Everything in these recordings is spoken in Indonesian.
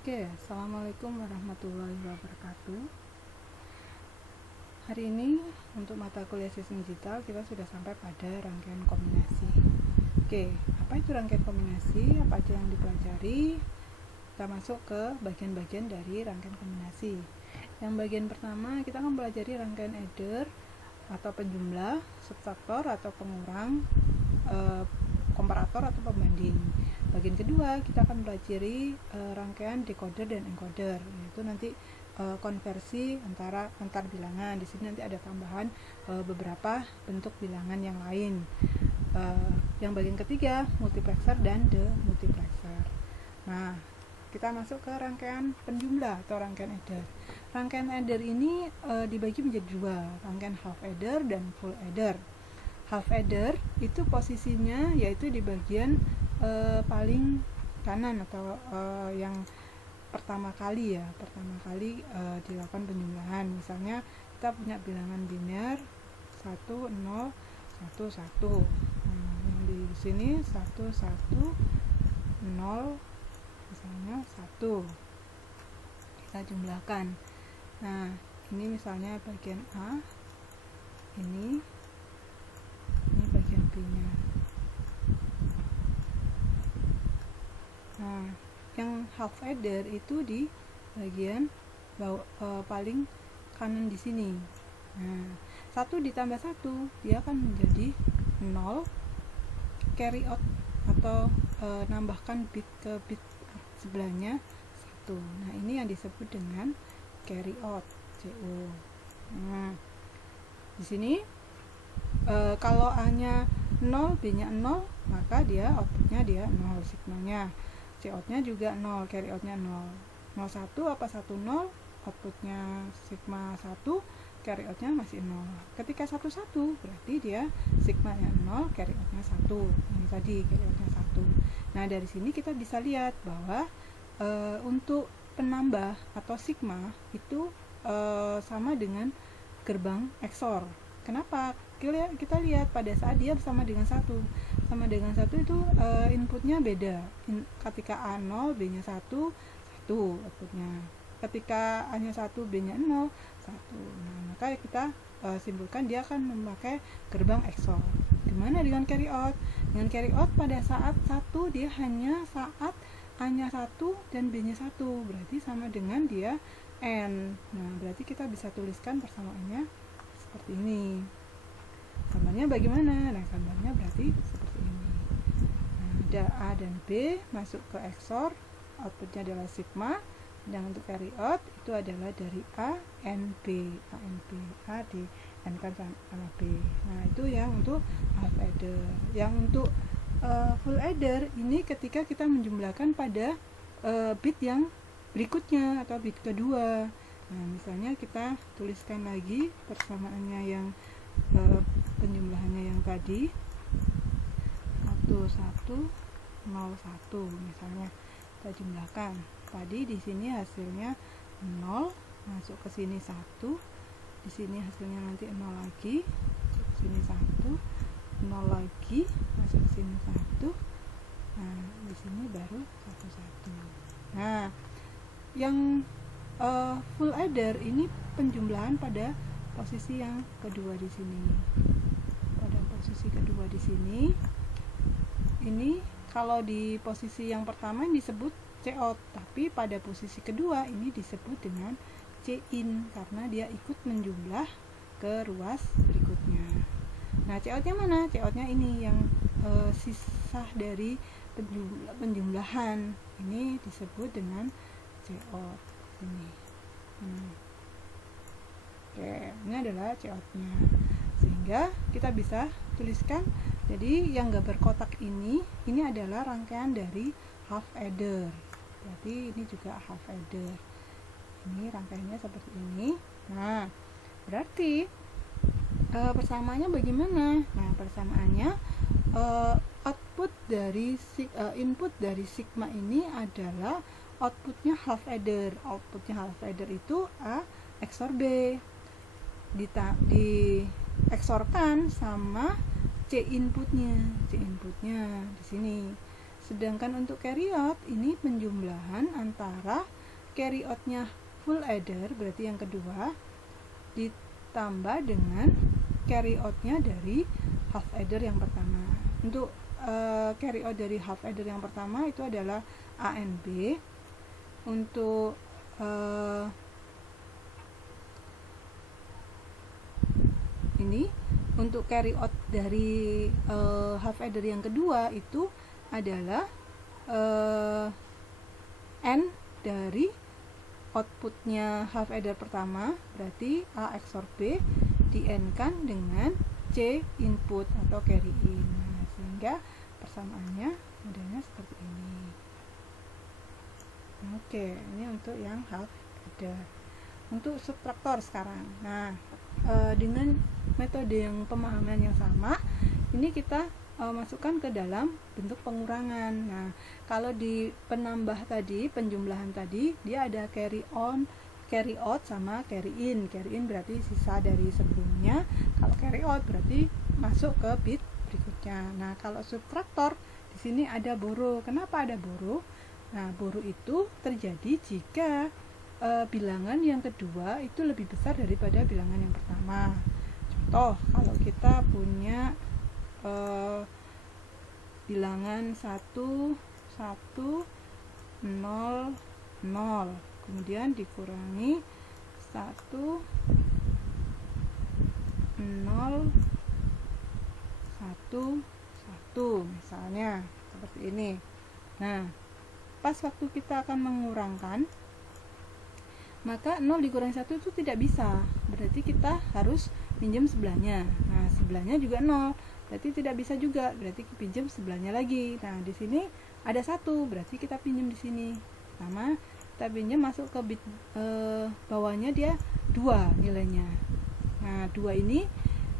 Oke, assalamualaikum warahmatullahi wabarakatuh. Hari ini untuk mata kuliah sistem digital kita sudah sampai pada rangkaian kombinasi. Oke, apa itu rangkaian kombinasi? Apa aja yang dipelajari? Kita masuk ke bagian-bagian dari rangkaian kombinasi. Yang bagian pertama kita akan pelajari rangkaian adder atau penjumlah, subtraktor atau pengurang, komparator atau pembanding. Bagian kedua kita akan pelajari rangkaian decoder dan encoder, yaitu nanti konversi antar bilangan. Di sini nanti ada tambahan beberapa bentuk bilangan yang lain. Yang bagian ketiga multiplexer dan demultiplexer. Nah, kita masuk ke rangkaian penjumlah atau rangkaian adder. Rangkaian adder ini dibagi menjadi dua, rangkaian half adder dan full adder. Half adder itu posisinya yaitu di bagian paling kanan atau yang pertama kali dilakukan penjumlahan. Misalnya kita punya bilangan biner 1 0 1 1. Yang di sini 1 1 0 misalnya 1. Kita jumlahkan. Nah, ini misalnya bagian A, ini bagian B-nya. Nah, yang half adder itu di bagian paling kanan di sini. Nah, 1 ditambah 1 dia akan menjadi 0, carry out atau nambahkan bit ke bit sebelahnya 1. Nah, ini yang disebut dengan carry out, CO. Nah, di sini kalau A-nya 0, B-nya 0, maka dia outputnya dia 0 sigmanya. C-out-nya juga 0, carry out-nya 0. 01 apa 10, outputnya sigma 1, carry out-nya masih 0. Ketika 11 berarti dia sigmanya 0, carry out-nya 1. Ini tadi carry out-nya 1. Nah, dari sini kita bisa lihat bahwa untuk penambah atau sigma itu sama dengan gerbang XOR. Kenapa? Kita lihat pada saat dia sama dengan 1 itu inputnya beda. Ketika A0 B-nya 1 outputnya. Ketika A-nya 1 B-nya 0 1. Nah, maka kita simpulkan dia akan memakai gerbang XOR. Gimana dengan carry out? Dengan carry out pada saat 1 dia hanya saat A-nya 1 dan B-nya 1, berarti sama dengan dia N. Nah, berarti kita bisa tuliskan persamaannya seperti ini. Gambarnya bagaimana? Nah, gambarnya berarti seperti ini. Nah, ada A dan B masuk ke XOR, outputnya adalah sigma. Dan untuk carry out itu adalah dari A, N, B, A di N kan sama B. Nah, itu yang untuk half adder. Yang untuk full adder ini ketika kita menjumlahkan pada bit yang berikutnya atau bit kedua. Nah, misalnya kita tuliskan lagi persamaannya yang penjumlahannya yang tadi 1 1 0 1 misalnya kita jumlahkan. Tadi di sini hasilnya 0, masuk ke sini 1, di sini hasilnya nanti 0 lagi, masuk ke sini 1, 0 lagi, masuk ke sini 1. Nah, di sini baru 1 1. Nah, yang full adder ini penjumlahan pada posisi yang kedua di sini. Pada posisi kedua di sini, ini kalau di posisi yang pertama ini disebut C-out, tapi pada posisi kedua ini disebut dengan C-in karena dia ikut menjumlah ke ruas berikutnya. Nah, C-out-nya mana? C-out-nya ini yang sisa dari penjumlahan. Ini disebut dengan C-out ini. Oke, ini adalah C-out-nya. Sehingga kita bisa tuliskan, jadi yang gambar kotak ini adalah rangkaian dari half adder. Berarti ini juga half adder. Ini rangkaiannya seperti ini. Nah, berarti persamaannya bagaimana? Nah, persamaannya output dari input dari sigma ini adalah outputnya half adder. Outputnya half adder itu A XOR B. Di XOR-kan sama C inputnya di sini. Sedangkan untuk carry out ini penjumlahan antara carry outnya full adder, berarti yang kedua, ditambah dengan carry outnya dari half adder yang pertama. Untuk carry out dari half adder yang pertama itu adalah A and B. Untuk ini, untuk carry out dari half adder yang kedua itu adalah N dari outputnya half adder pertama, berarti A XOR B di N kan dengan C input atau carry in. Nah, sehingga persamaannya modelnya seperti ini. Oke, ini untuk yang half adder. Untuk subtraktor sekarang. Nah, dengan metode yang pemahaman yang sama, ini kita masukkan ke dalam bentuk pengurangan. Nah, kalau di penambah tadi, penjumlahan tadi, dia ada carry on, carry out sama carry in. Carry in berarti sisa dari sebelumnya, kalau carry out berarti masuk ke bit berikutnya. Nah, kalau subtraktor di sini ada borrow. Kenapa ada borrow? Nah, borrow itu terjadi jika bilangan yang kedua itu lebih besar daripada bilangan yang pertama. Contoh, kalau kita punya bilangan 1, 1, 0, 0, kemudian dikurangi 1, 0, 1, 1, misalnya seperti ini. Nah, pas waktu kita akan mengurangkan, maka 0 dikurangi 1 itu tidak bisa, berarti kita harus pinjam sebelahnya. Nah, sebelahnya juga 0, berarti tidak bisa juga, berarti pinjam sebelahnya lagi. Nah, di sini ada 1, berarti kita pinjam di sini. Sama, kita pinjam masuk ke bit bawahnya, dia 2 nilainya. Nah, 2 ini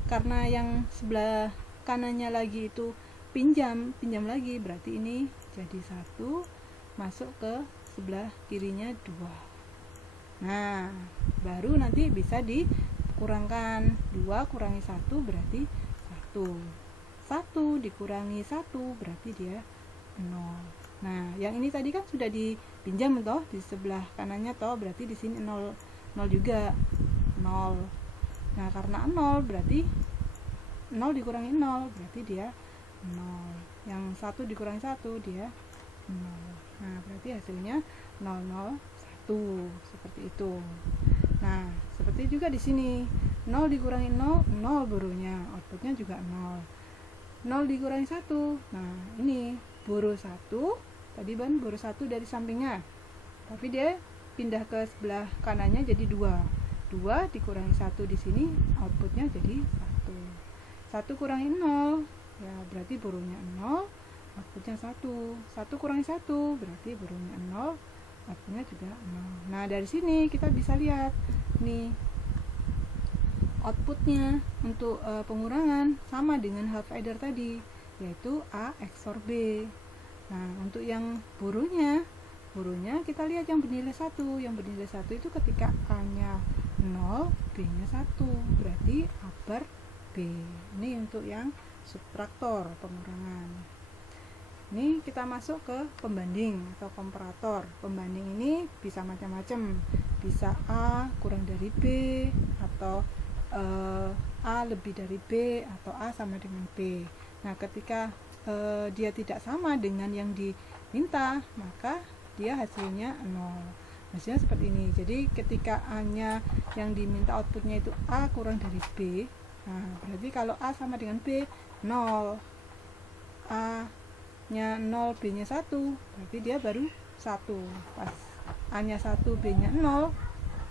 karena yang sebelah kanannya lagi itu pinjam lagi, berarti ini jadi 1 masuk ke sebelah kirinya 2. Nah, baru nanti bisa dikurangkan. 2 kurangi 1 berarti 1. 1 dikurangi 1 berarti dia 0. Nah, yang ini tadi kan sudah dipinjam toh, di sebelah kanannya toh, berarti di sini 0 juga. 0. Nah, karena 0 berarti 0 dikurangi 0 berarti dia 0. Yang 1 dikurangi 1 dia 0. Nah, berarti hasilnya 0, 0, seperti itu. Nah, seperti juga di sini 0 dikurangi 0, 0 borrownya, outputnya juga 0. 0 dikurangi 1, nah ini borrow 1, tadi ban borrow 1 dari sampingnya, tapi dia pindah ke sebelah kanannya jadi 2. 2 dikurangi 1 di sini, outputnya jadi 1. 1 kurangi 0, ya berarti borrownya 0, outputnya 1. 1 kurangi 1 berarti borrownya 0, outputnya juga 0. Nah, dari sini kita bisa lihat nih outputnya untuk pengurangan sama dengan half adder tadi, yaitu A XOR B. Nah, untuk yang borrownya kita lihat yang bernilai 1. Yang bernilai 1 itu ketika A-nya 0, B-nya 1, berarti A per B. Ini untuk yang subtraktor, pengurangan. Ini kita masuk ke pembanding atau komparator. Pembanding ini bisa macam-macam, bisa A kurang dari B, atau A lebih dari B, atau A sama dengan B. Nah, ketika dia tidak sama dengan yang diminta, maka dia hasilnya 0. Hasilnya seperti ini. Jadi ketika A-nya yang diminta outputnya itu A kurang dari B, nah berarti kalau A sama dengan B 0, A nya 0, B nya 1, berarti dia baru 1. Pas A nya 1, B nya 0,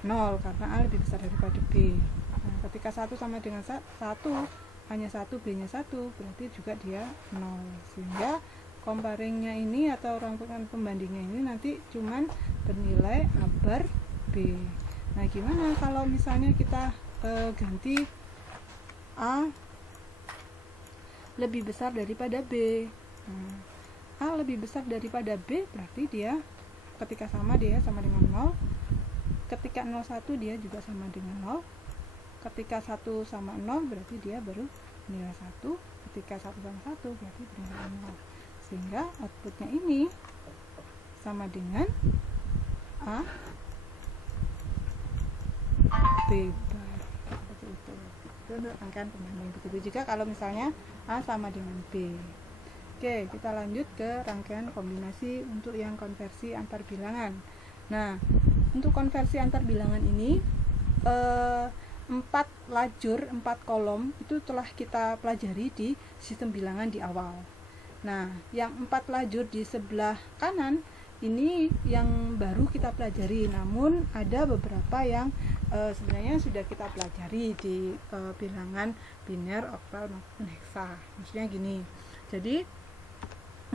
0 karena A lebih besar daripada B. Nah, ketika 1 sama dengan 1, A nya 1, B nya 1, berarti juga dia 0. Sehingga comparingnya ini atau rangkuman pembandingnya ini nanti cuman bernilai A per B. Nah, gimana kalau misalnya kita ganti A lebih besar daripada B? Nah, A lebih besar daripada B berarti dia ketika sama dia sama dengan 0, ketika 0, 1 dia juga sama dengan 0, ketika 1 sama 0 berarti dia baru nilai 1, ketika 1 sama 1 berarti bernilai 0. Sehingga outputnya ini sama dengan A B bar, seperti itu untuk rangkaian pembanding. Begitu juga kalau misalnya A sama dengan B. Oke, kita lanjut ke rangkaian kombinasi untuk yang konversi antar bilangan. Nah, untuk konversi antar bilangan ini 4 lajur, 4 kolom itu telah kita pelajari di sistem bilangan di awal. Nah, yang 4 lajur di sebelah kanan ini yang baru kita pelajari, namun ada beberapa yang sebenarnya sudah kita pelajari di bilangan biner, oktal maupun heksa. Maksudnya gini, jadi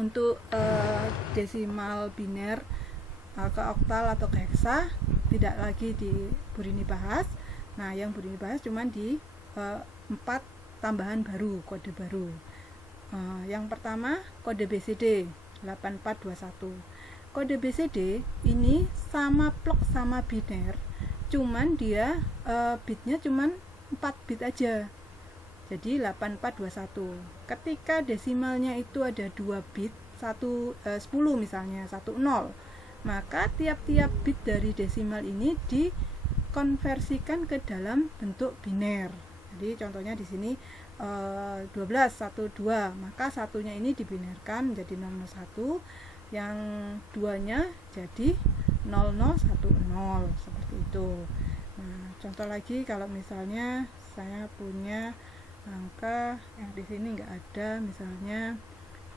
untuk desimal biner ke oktal atau ke heksa tidak lagi di Bu Rini bahas. Nah, yang Bu Rini bahas cuma di 4 tambahan baru, kode baru. Yang pertama kode BCD 8421. Kode BCD ini sama plok sama biner, cuman dia bitnya cuman 4 bit aja. Jadi 8421. Ketika desimalnya itu ada 2 bit, 10 misalnya, 10, maka tiap-tiap bit dari desimal ini dikonversikan ke dalam bentuk biner. Jadi contohnya di sini 12, 12, maka satunya ini dibinerkan menjadi 001, yang duanya jadi 0010, seperti itu. Nah, contoh lagi kalau misalnya saya punya angka yang di sini enggak ada, misalnya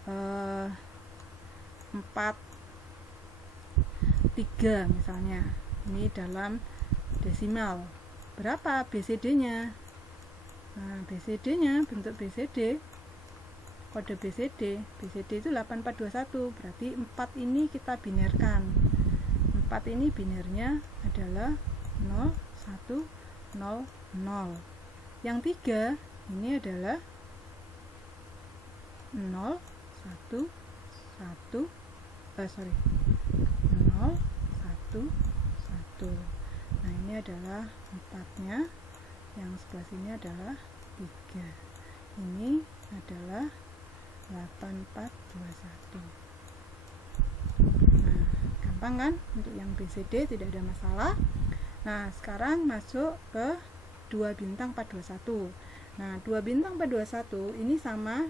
43 misalnya, ini dalam desimal, berapa BCD-nya? Nah, BCD-nya, bentuk BCD, kode BCD itu 8421, berarti 4 ini kita binerkan. 4 ini binernya adalah 0100. Yang 3 ini adalah 011, 011. Nah, ini adalah 4-nya. Yang sebelah sini adalah 3. Ini adalah 8421. Nah, gampang kan? Untuk yang BCD tidak ada masalah. Nah, sekarang masuk ke 2 bintang 421. Nah, 2 bintang 421 ini sama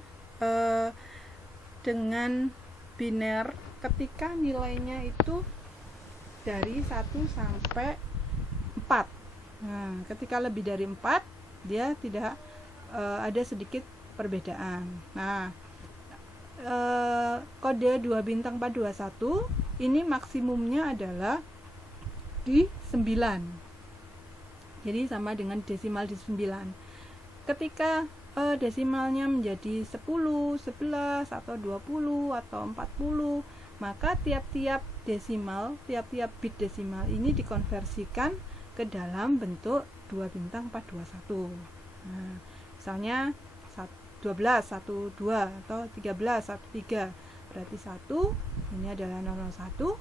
dengan biner ketika nilainya itu dari 1 sampai 4. Nah, ketika lebih dari 4 dia tidak ada sedikit perbedaan. Nah, kode 2 bintang 421 ini maksimumnya adalah di 9. Jadi sama dengan desimal di 9. Ketika desimalnya menjadi 10, 11 atau 20 atau 40, maka tiap-tiap bit desimal ini dikonversikan ke dalam bentuk 2 bintang 421. Nah, misalnya 12, 12 atau 13, 13, berarti 1 ini adalah 001,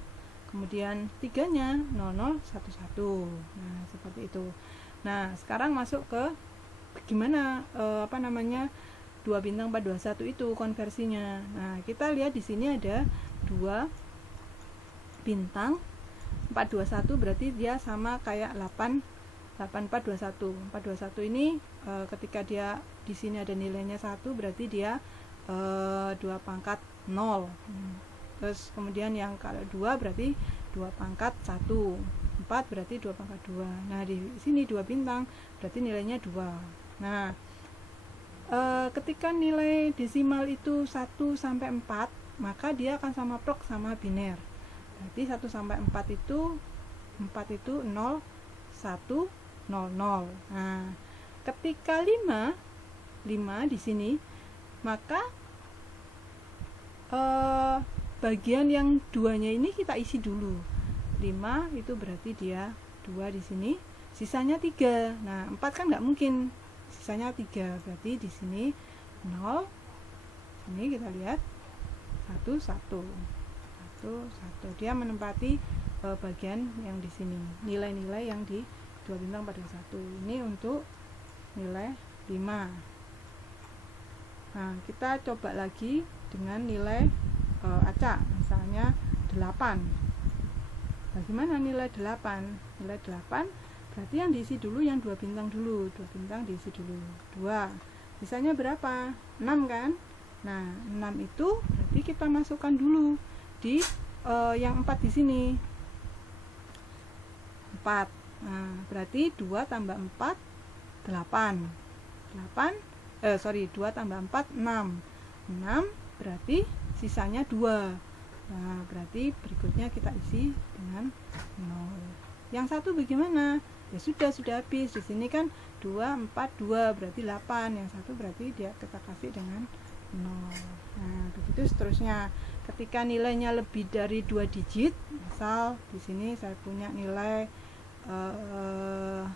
kemudian 3-nya 0011. Nah, seperti itu. Nah, sekarang masuk ke gimana 2 bintang 421 itu konversinya. Nah, kita lihat di sini ada 2 bintang 421, berarti dia sama kayak 8421. 421 ini ketika dia di sini ada nilainya 1, berarti dia 2 pangkat 0. Terus kemudian yang kalau 2 berarti 2 pangkat 1. 4 berarti 2 pangkat 2. Nah, di sini 2 bintang berarti nilainya 2. Nah, ketika nilai desimal itu 1 sampai 4, maka dia akan sama plok sama biner. Berarti 1 sampai 4 itu 0, 1, 0, 0. Nah, ketika 5 di sini, maka bagian yang 2-nya ini kita isi dulu. 5 itu berarti dia 2 di sini, sisanya 3. Nah, 4 kan nggak mungkin, sisanya 3, berarti di sini 0. Sini kita lihat 1, 1. Dia menempati bagian yang di sini, nilai-nilai yang di 2 bintang 421. Ini untuk nilai 5. Nah, kita coba lagi dengan nilai acak, misalnya 8. Bagaimana nilai 8? Nilai 8 berarti yang diisi dulu yang 2 bintang dulu. 2 bintang diisi dulu. 2. Sisanya berapa? 6 kan? Nah, 6 itu berarti kita masukkan dulu di yang 4 di sini. 4. Nah, berarti 2 tambah 4 8. 2 tambah 4 6. 6 berarti sisanya 2. Nah, berarti berikutnya kita isi dengan 0. Yang satu bagaimana? Ya sudah habis. Di sini kan 2 4 2 berarti 8. Yang satu berarti dia kita kasih dengan 0. Nah, begitu seterusnya. Ketika nilainya lebih dari 2 digit, misal di sini saya punya nilai 25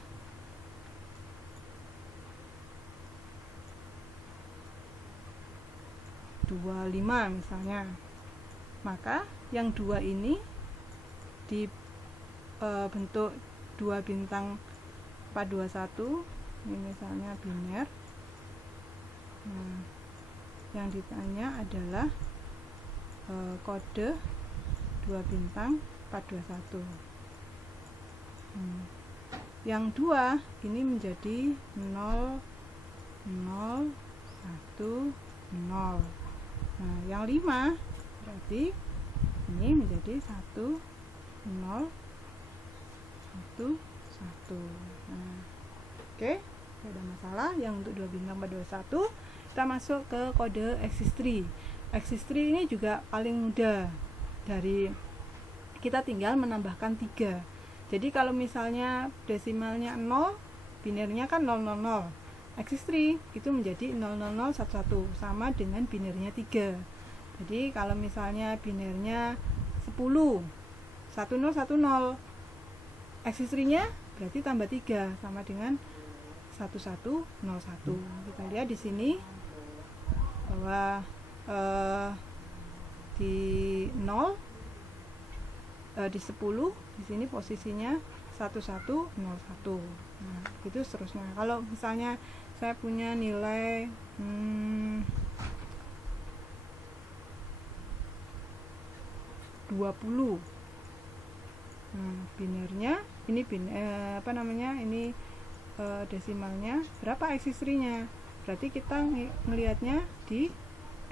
misalnya, maka yang 2 ini di bentuk 2 bintang 421, ini misalnya biner. Nah, yang ditanya adalah kode 2 bintang 421. Yang 2 ini menjadi 0 0 1 0. Nah, yang 5 berarti ini menjadi 1 0 1 1. Nah, oke, tidak ada masalah. Yang untuk 2 bintang 421 kita masuk ke kode Exist3. Exist3 ini juga paling mudah. Dari kita tinggal menambahkan 3. Jadi kalau misalnya desimalnya 0, binernya kan 000. Exist3 itu menjadi 00011 sama dengan binernya 3. Jadi kalau misalnya binernya 10 1010, Exist3-nya berarti tambah 3 sama dengan 1101. Kita lihat di sini bahwa di 0 di 10 di sini posisinya 1101. Nah, itu seterusnya. Kalau misalnya saya punya nilai 20. Nah, binernya ini ini desimalnya berapa Exist3-nya? Berarti kita melihatnya di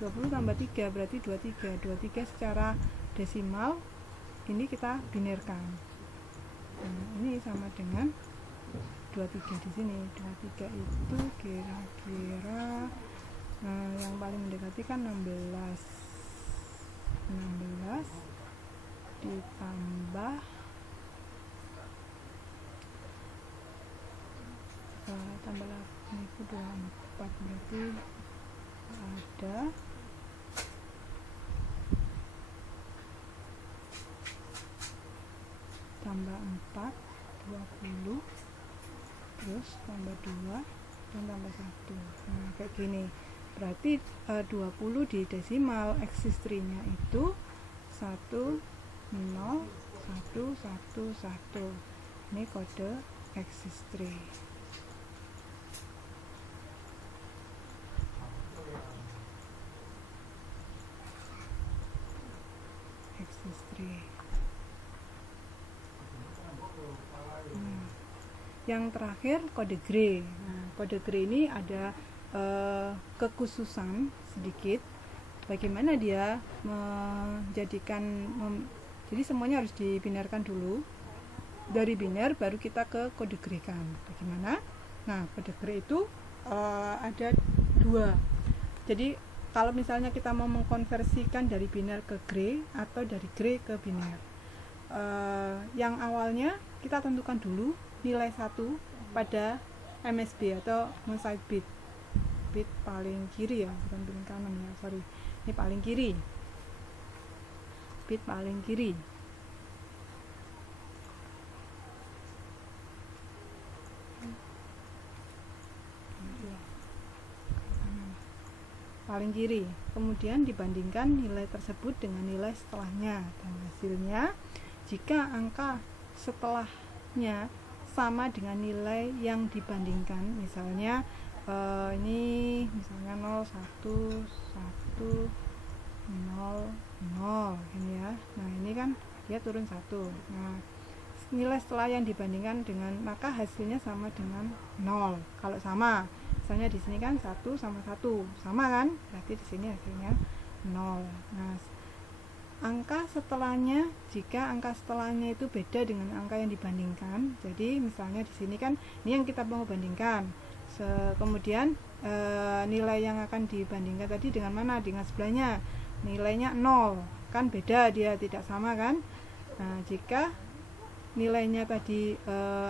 20 tambah 3 berarti 23. 23 secara desimal ini kita binerkan. Nah, ini sama dengan 23 di sini. 23 itu kira-kira yang paling mendekati kan 16 ditambah tambah 8 itu 24 berarti ada tambah 4 20 terus tambah 2 dan tambah 1. Nah, kayak gini. Berarti 20 di desimal Exist3-nya itu 1 0 1 1 1. Ini kode Exist3. Yang terakhir kode Gray. Nah, kode Gray ini ada kekhususan sedikit. Bagaimana dia menjadikan jadi semuanya harus dibinarkan dulu. Dari biner baru kita ke kode Gray kan. Bagaimana? Nah, kode Gray itu ada 2. Jadi kalau misalnya kita mau mengkonversikan dari biner ke Gray atau dari Gray ke biner, yang awalnya kita tentukan dulu nilai 1 pada MSB atau mosaic bit paling kiri ya, bukan paling kanan ya, sorry, ini paling kiri, bit paling kiri. Paling kiri, kemudian dibandingkan nilai tersebut dengan nilai setelahnya, dan hasilnya jika angka setelahnya sama dengan nilai yang dibandingkan, misalnya ini misalnya 0 1 1 0 0 ini ya. Nah, ini kan dia turun 1. Nah, nilai setelah yang dibandingkan dengan maka hasilnya sama dengan 0. Kalau sama, misalnya di sini kan 1 sama 1, sama kan? Berarti di sini hasilnya 0. Nah, angka setelahnya, jika angka setelahnya itu beda dengan angka yang dibandingkan, jadi misalnya di sini kan ini yang kita mau bandingkan, kemudian nilai yang akan dibandingkan tadi dengan mana? Dengan sebelahnya, nilainya 0, kan beda, dia tidak sama kan? Nah, jika nilainya tadi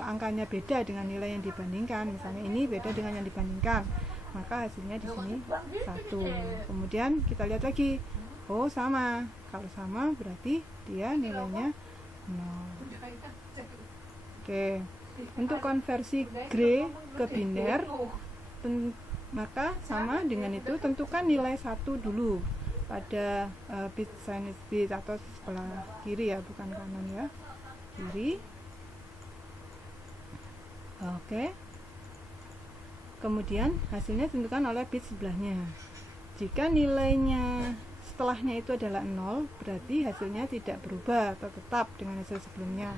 angkanya beda dengan nilai yang dibandingkan, misalnya ini beda dengan yang dibandingkan, maka hasilnya di sini 1. Kemudian kita lihat lagi, oh sama. Kalau sama berarti dia nilainya 0. Oke. Untuk konversi gray ke biner, maka sama dengan itu, tentukan nilai 1 dulu pada bit sign bit atau sebelah kiri ya, bukan kanan ya, kiri. Oke. Kemudian hasilnya tentukan oleh bit sebelahnya. Jika nilainya setelahnya itu adalah 0, berarti hasilnya tidak berubah atau tetap dengan hasil sebelumnya.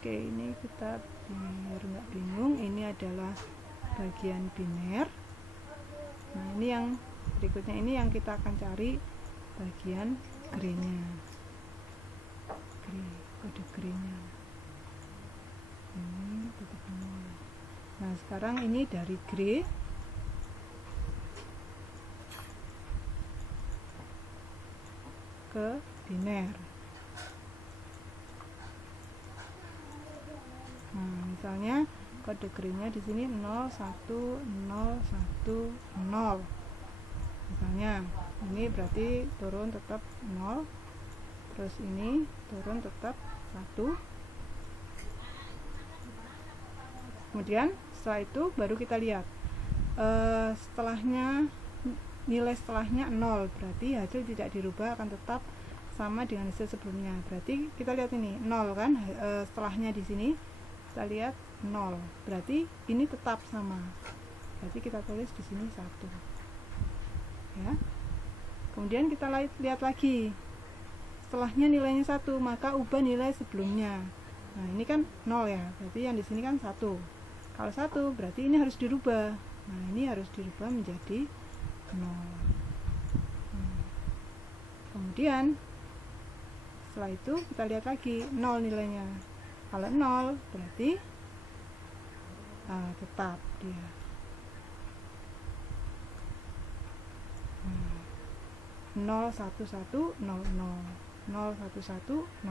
Oke, ini kita biar nggak bingung, ini adalah bagian biner. Nah, ini yang berikutnya, ini yang kita akan cari bagian gray-nya, kode gray-nya. Ini tetap 0. Nah, sekarang ini dari gray ke biner. Nah, misalnya kode gray-nya di sini 0 1 0 1 0. Misalnya ini berarti turun tetap 0. Terus ini turun tetap 1. Kemudian setelah itu baru kita lihat setelahnya, nilai setelahnya 0, berarti hasil tidak dirubah, akan tetap sama dengan hasil sebelumnya. Berarti kita lihat ini 0 kan, setelahnya di sini kita lihat 0, berarti ini tetap sama. Berarti kita tulis di sini 1. Ya. Kemudian kita lihat lagi. Setelahnya nilainya 1, maka ubah nilai sebelumnya. Nah, ini kan 0 ya, berarti yang di sini kan 1. Kalau 1 berarti ini harus dirubah. Nah, ini harus dirubah menjadi 0. Kemudian setelah itu kita lihat lagi 0 nilainya. Kalau 0 berarti tetap dia. 0 1 1 0 0 0 1 1 0 0.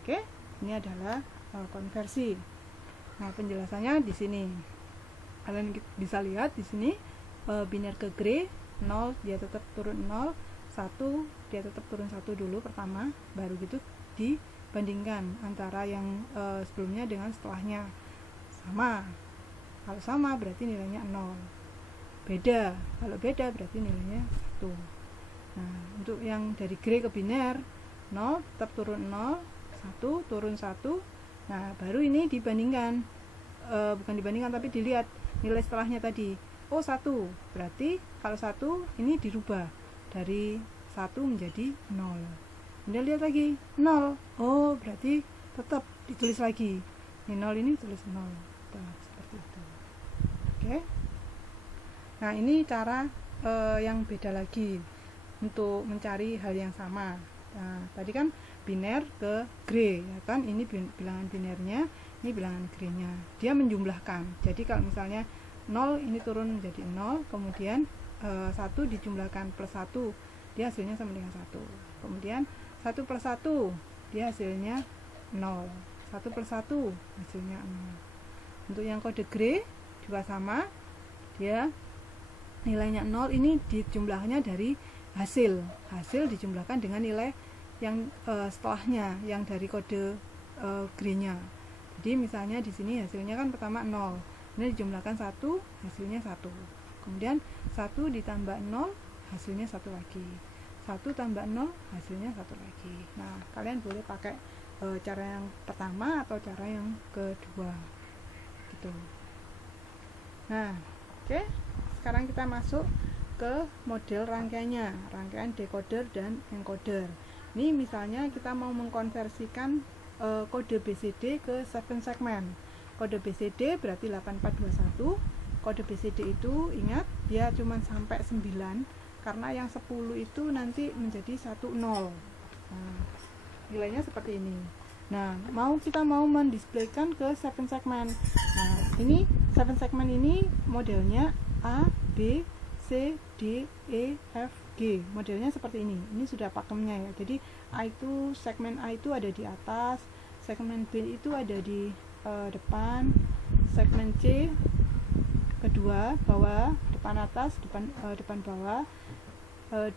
Oke, ini adalah konversi. Nah, penjelasannya di sini. Kalian bisa lihat di sini biner ke gray 0 dia tetap turun 0, 1 dia tetap turun 1 dulu pertama, baru gitu dibandingkan antara yang sebelumnya dengan setelahnya. Sama. Kalau sama berarti nilainya 0. Beda. Kalau beda berarti nilainya 1. Nah, untuk yang dari gray ke biner 0 tetap turun 0, 1 turun 1. Nah, baru ini dibandingkan, bukan dibandingkan tapi dilihat nilai setelahnya tadi. Oh, 1, berarti kalau 1 ini dirubah dari 1 menjadi 0. Kemudian lihat lagi 0. Oh, berarti tetap ditulis lagi. Ini 0 ini tulis 0. Nah, seperti itu. Oke. Nah, ini cara yang beda lagi untuk mencari hal yang sama. Nah, tadi kan biner ke gray, ya kan? Ini bilangan binernya, ini bilangan gray-nya. Dia menjumlahkan. Jadi kalau misalnya 0 ini turun menjadi 0, kemudian 1 dijumlahkan plus 1, dia hasilnya sama dengan 1. Kemudian 1 plus 1, dia hasilnya 0. 1 plus 1, hasilnya 0. Untuk yang kode gray juga sama, dia nilainya 0, ini dijumlahnya dari hasil dijumlahkan dengan nilai yang setelahnya, yang dari kode gray-nya. Jadi misalnya di sini hasilnya kan pertama 0, ini dijumlahkan 1, hasilnya 1. Kemudian 1 ditambah 0, hasilnya 1 lagi. 1 tambah 0, hasilnya 1 lagi. Nah, kalian boleh pakai cara yang pertama atau cara yang kedua gitu. Nah, oke. Sekarang kita masuk ke model rangkaiannya, rangkaian decoder dan encoder. Ini misalnya kita mau mengkonversikan kode BCD ke 7 segmen. Kode BCD berarti 8421. Kode BCD itu ingat dia cuma sampai 9 karena yang 10 itu nanti menjadi 10. Nah, nilainya seperti ini. Nah, kita mau mendisplaykan ke 7 segmen. Nah, ini 7 segmen ini modelnya A, B, C, D, E, F, G. Modelnya seperti ini. Ini sudah pakemnya ya. Jadi segmen A itu ada di atas, segmen B itu ada di depan, segmen C kedua, bawah, depan atas, depan bawah,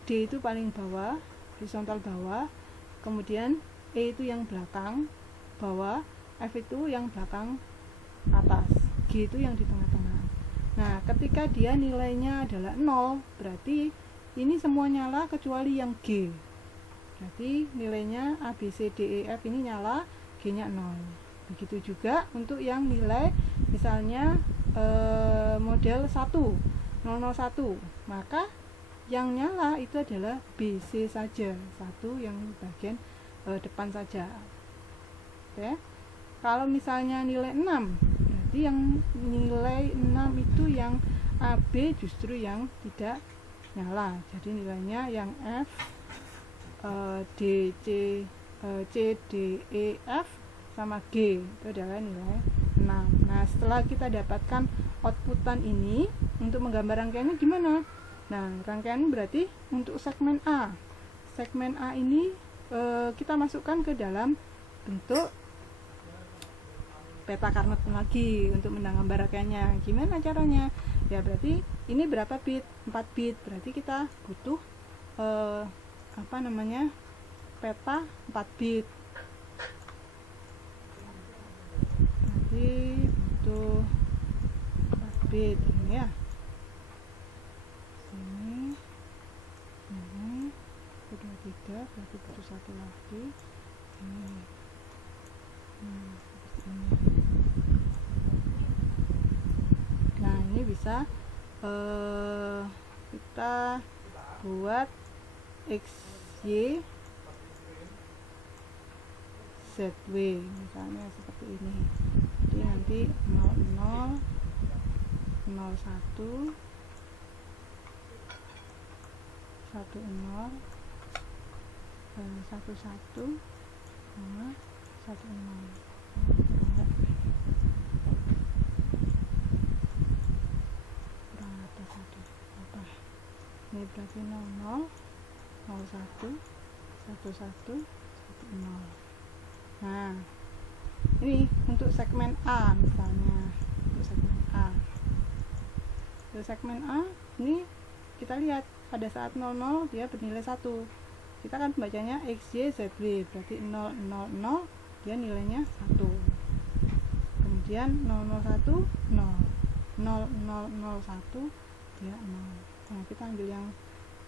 D itu paling bawah, horizontal bawah, kemudian E itu yang belakang bawah, F itu yang belakang atas, G itu yang di tengah-tengah. Nah, ketika dia nilainya adalah 0, berarti ini semua nyala kecuali yang G. Berarti nilainya A, B, C, D, E, F ini nyala, G nya 0. Begitu juga untuk yang nilai misalnya model 1, 001, maka yang nyala itu adalah B, C saja, 1 yang bagian depan saja. Oke. Kalau misalnya nilai 6, berarti yang nilai 6 itu yang AB justru yang tidak nyala. Jadi nilainya yang F, D, C, D, E, F sama G itu adalah nilai 6. Nah, setelah kita dapatkan outputan ini, untuk menggambar rangkaiannya gimana? Nah, rangkaian berarti untuk segmen A. Segmen A ini kita masukkan ke dalam bentuk peta Carnot lagi untuk menggambar rangkaiannya. Gimana caranya? Ya berarti ini berapa bit? 4 bit. Berarti kita butuh peta 4 bit. Berarti butuh 4 bit ini ya. Ini 23, berarti butuh 1 lagi. Ini. Nah, ini bisa kita buat XY ZW misalnya seperti ini. Jadi nanti 00, 01, 10, 11, sama 10. Ini berarti 00, 01, 11, 10. Nah, ini untuk segmen A misalnya. Untuk segmen A. Untuk segmen A ini kita lihat pada saat 00 dia bernilai 1. Kita akan bacanya XY ZW, berarti 000 dia nilainya 1. Kemudian 001 0, 0001 dia 0. Nah, kita ambil yang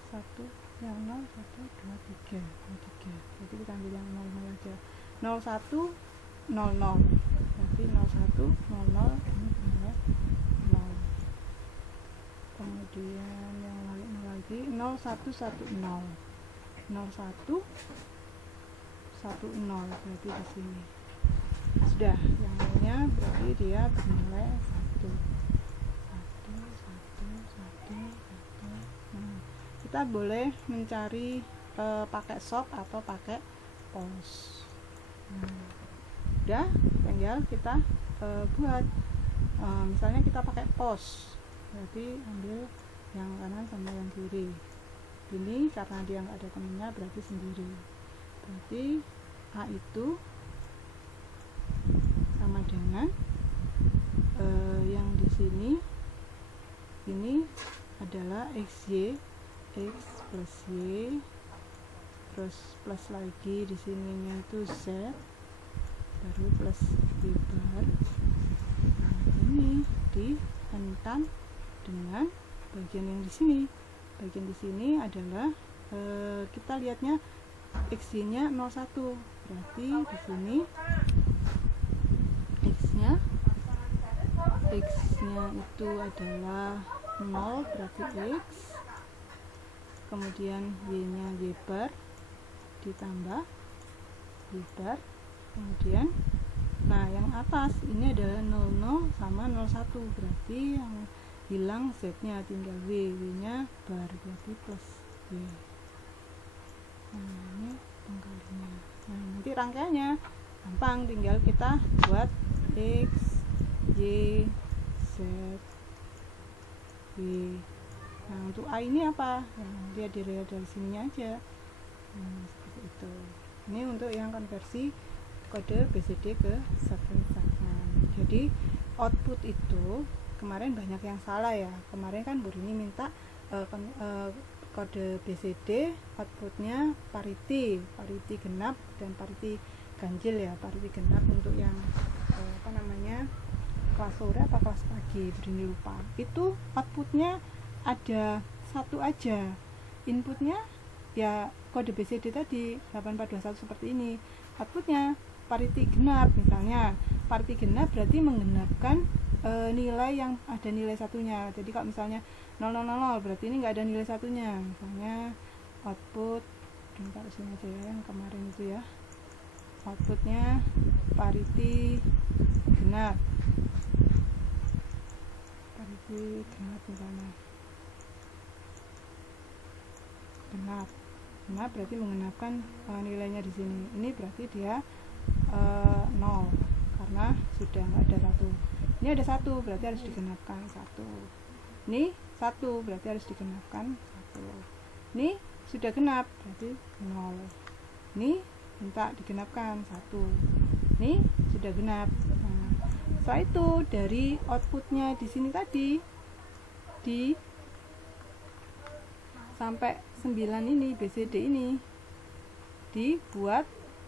1, yang 0, 1, 2, 3. Jadi kita ambil yang 00 aja. 01 00. Berarti 01 00 ini bernilai 0. Kemudian yang lain lagi 0110. 01 10 berarti di sini. Sudah, yang lainnya berarti dia bernilai 1. Kita boleh mencari pakai SOP atau pakai POS. Udah, tinggal kita buat. Misalnya kita pakai POS, berarti ambil yang kanan sama yang kiri. Ini karena dia nggak ada temennya berarti sendiri. Berarti A itu sama dengan yang di sini ini adalah XY, X plus Y, terus plus lagi di sininya itu Z, baru plus Y bar. Nah, ini dihentam dengan bagian yang di sini. Bagian di sini adalah kita lihatnya X-nya 01, berarti di sini X-nya itu adalah 0, berarti X. Kemudian Y-nya Y bar ditambah lebar, kemudian nah yang atas ini adalah 00 sama 01, berarti yang hilang Z nya, tinggal W nya bar, berarti plus W. Nah ini pengkalinya. Nah nanti rangkaiannya gampang, tinggal kita buat X, Y, Z, W. Nah untuk A ini apa? Nah, dia dilihat dari sininya aja. Seperti itu. Ini untuk yang konversi kode BCD ke segmen. Jadi output itu kemarin banyak yang salah ya. Kemarin kan Bu Rini minta kode BCD outputnya parity genap dan parity ganjil ya. Parity genap untuk yang kelas sore apa kelas pagi, Bu Rini lupa. Itu outputnya ada satu aja, inputnya ya kode BCD tadi 8421 seperti ini, outputnya parity genap. Misalnya parity genap berarti menggenapkan nilai yang ada nilai satunya. Jadi kalau misalnya 000 berarti ini nggak ada nilai satunya. Misalnya output taruh sini aja ya, yang kemarin itu ya, outputnya parity genap misalnya genap berarti mengenapkan nilainya di sini. Ini berarti dia 0 karena sudah nggak ada satu. Ini ada satu berarti harus digenapkan satu. Ini satu berarti harus digenapkan satu. Ini sudah genap berarti 0. Ini minta digenapkan satu. Ini sudah genap. Nah, setelah itu dari outputnya di sini tadi di sampai 9 ini BCD ini dibuat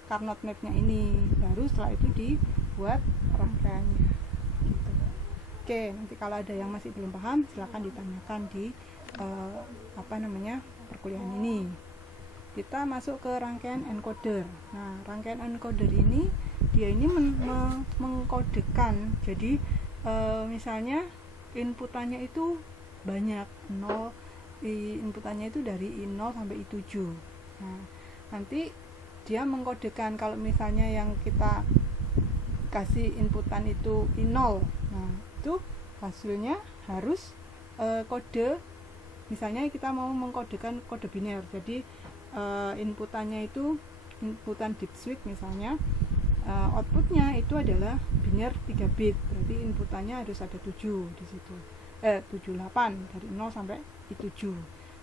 Carnot mapnya ini, baru setelah itu dibuat rangkaiannya gitu. Oke, nanti kalau ada yang masih belum paham silahkan ditanyakan di perkuliahan ini. Kita masuk ke rangkaian encoder. Nah, rangkaian encoder ini dia ini mengkodekan. Jadi misalnya inputannya itu banyak 0, inputannya itu dari I0 sampai I7. Nah, nanti dia mengkodekan kalau misalnya yang kita kasih inputan itu I0. Nah, itu hasilnya harus kode, misalnya kita mau mengkodekan kode biner. Jadi inputannya itu inputan deep switch misalnya, outputnya itu adalah biner 3 bit, berarti inputannya harus ada 7 di situ. 78 dari 0 sampai I7.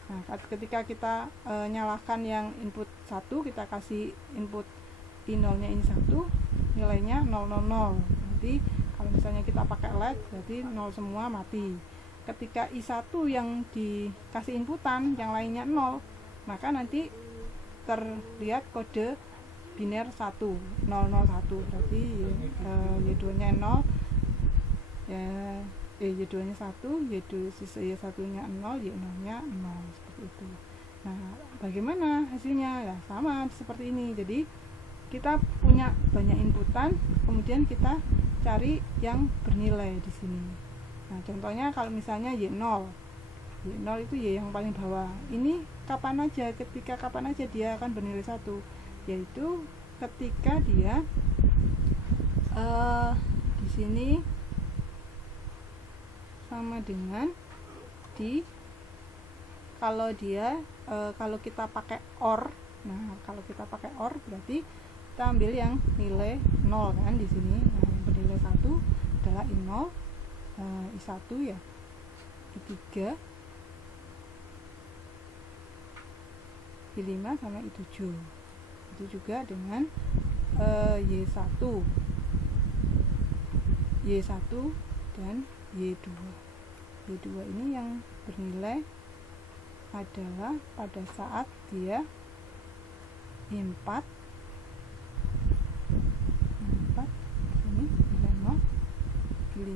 Nah, ketika kita nyalakan yang input 1, kita kasih input I0 nya ini 1, nilainya 000. Nanti kalau misalnya kita pakai LED berarti 0 semua mati. Ketika I1 yang dikasih inputan, yang lainnya 0, maka nanti terlihat kode biner 1 001, berarti Y2 nya 0 ya, Y2 nya 1, Y1 nya 0, Y0 nya 0, seperti itu. Nah, bagaimana hasilnya? Ya sama seperti ini. Jadi kita punya banyak inputan, kemudian kita cari yang bernilai di sini. Nah, contohnya kalau misalnya Y0 itu Y yang paling bawah. Ini ketika kapan aja dia akan bernilai 1, yaitu ketika dia di sini sama dengan kalau kita pakai OR. Nah, kalau kita pakai OR berarti kita ambil yang nilai 0 kan di sini. Nah, yang bernilai 1 adalah I0, I1 ya, I3, I5 sama I7. Itu juga dengan Y1 dan Y2. Y2 ini yang bernilai adalah pada saat dia I4 ini nilai 0, I5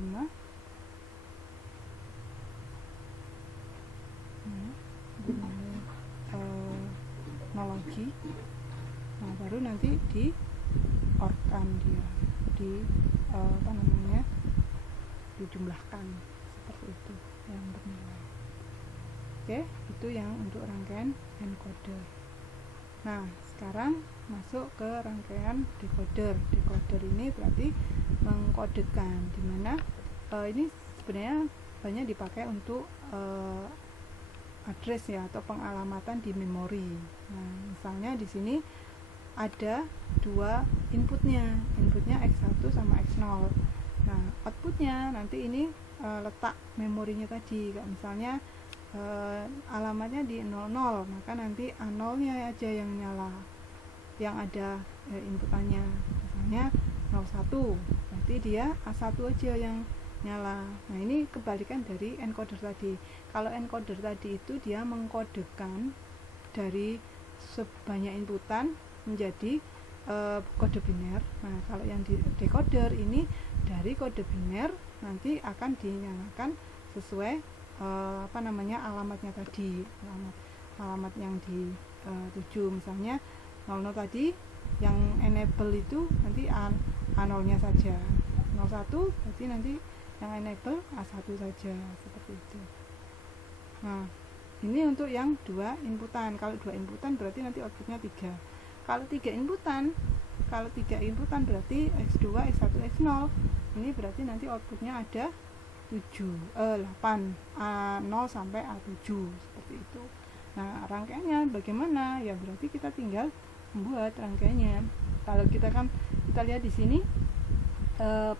bernilai 0 lagi. Nah, baru nanti di OR-kan dia dijumlahkan seperti itu yang bernilai. Oke, itu yang untuk rangkaian encoder. Nah, sekarang masuk ke rangkaian decoder. Decoder ini berarti mengkodekan, dimana ini sebenarnya banyak dipakai untuk address ya, atau pengalamatan di memori. Nah, misalnya di sini ada dua inputnya X1 sama X0. Nah, outputnya nanti ini letak memorinya tadi. Kayak misalnya alamatnya di 00, maka nanti A0 nya aja yang nyala, yang ada inputannya. Misalnya 01, berarti dia A1 aja yang nyala. Nah, ini kebalikan dari encoder tadi. Kalau encoder tadi itu dia mengkodekan dari sebanyak inputan menjadi kode biner. Nah, kalau yang di decoder ini dari kode biner nanti akan dinyalakan sesuai alamatnya tadi, alamat yang dituju. Misalnya 00 tadi yang enable itu nanti A0 nya saja, 01 berarti nanti yang enable A1 saja, seperti itu. Nah, ini untuk yang dua inputan. Kalau dua inputan berarti nanti outputnya 3. Kalau 3 inputan, berarti X2, X1, X0. Ini berarti nanti outputnya ada 8, A0 sampai A7, seperti itu. Nah, rangkaiannya bagaimana? Ya berarti kita tinggal membuat rangkaiannya. Kalau kita lihat di sini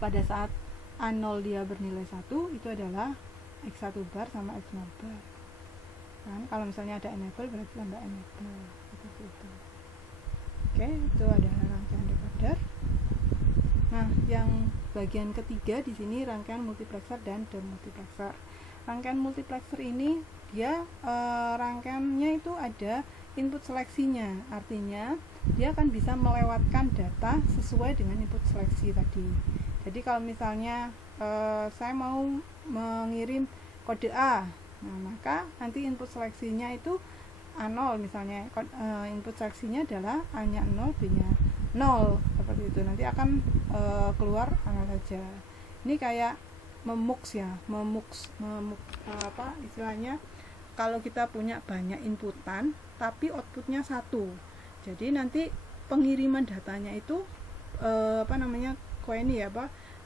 pada saat A0 dia bernilai 1, itu adalah X1 bar sama X0 bar. Kan kalau misalnya ada enable berarti tambah enable, seperti itu. Oke, itu adalah rangkaian decoder. Nah, yang bagian ketiga di sini rangkaian multiplexer dan demultiplexer. Rangkaian multiplexer ini dia rangkaiannya itu ada input seleksinya, artinya dia akan bisa melewatkan data sesuai dengan input seleksi tadi. Jadi kalau misalnya saya mau mengirim kode A, nah maka nanti input seleksinya itu A0 misalnya, input seleksinya adalah A-nya 0, B-nya 0, seperti itu. Nanti akan keluar A0 saja. Ini kayak memux ya, memux apa istilahnya, kalau kita punya banyak inputan tapi outputnya 1. Jadi nanti pengiriman datanya itu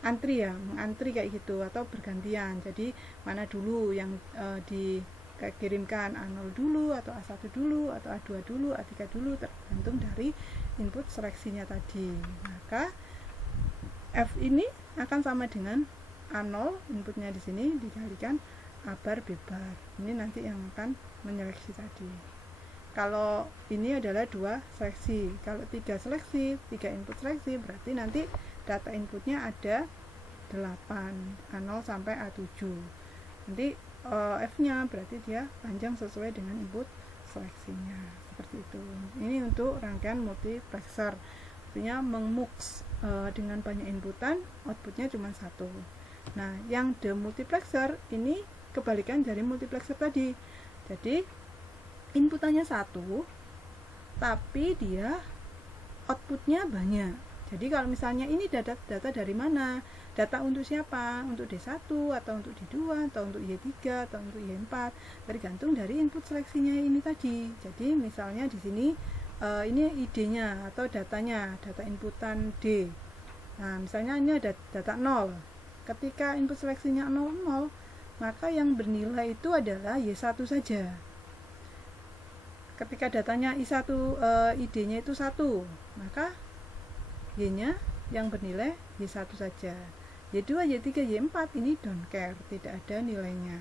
antri ya, mengantri kayak gitu, atau bergantian. Jadi mana dulu yang dikirimkan, A0 dulu atau A1 dulu atau A2 dulu, A3 dulu, tergantung dari input seleksinya tadi. Maka F ini akan sama dengan A0, inputnya di sini dikalikan A bar B bar. Ini nanti yang akan menyeleksi tadi. Kalau ini adalah 2 seleksi, kalau 3 seleksi, 3 input seleksi, berarti nanti data inputnya ada 8, A0 sampai A7. Nanti F-nya berarti dia panjang sesuai dengan input seleksinya, seperti itu. Ini untuk rangkaian multiplexer, artinya mengmux dengan banyak inputan, outputnya cuma 1. Nah, yang demultiplexer ini kebalikan dari multiplexer tadi. Jadi inputannya 1, tapi dia outputnya banyak. Jadi kalau misalnya ini data dari mana? Data untuk siapa? Untuk D1 atau untuk D2 atau untuk Y3 atau untuk Y4, tergantung dari input seleksinya ini tadi. Jadi misalnya di sini ini ID-nya atau datanya, data inputan D. Nah, misalnya ini ada data 0. Ketika input seleksinya 00, maka yang bernilai itu adalah Y1 saja. Ketika datanya I1, ID-nya itu 1, maka Y-nya yang bernilai Y1 saja. Y2, Y3, Y4 ini don't care, tidak ada nilainya.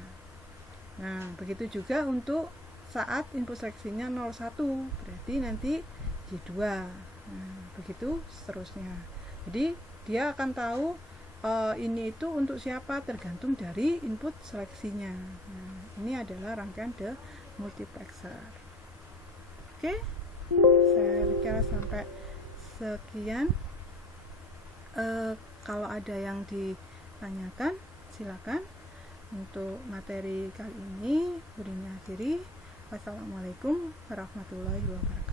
Nah, begitu juga untuk saat input seleksinya 01, berarti nanti Y2. Nah, begitu seterusnya. Jadi dia akan tahu ini itu untuk siapa, tergantung dari input seleksinya. Nah, ini adalah rangkaian demultiplexer. Oke, saya kira sampai sekian. Kalau ada yang ditanyakan silakan. Untuk materi kali ini Burini akhiri. Wassalamualaikum warahmatullahi wabarakatuh.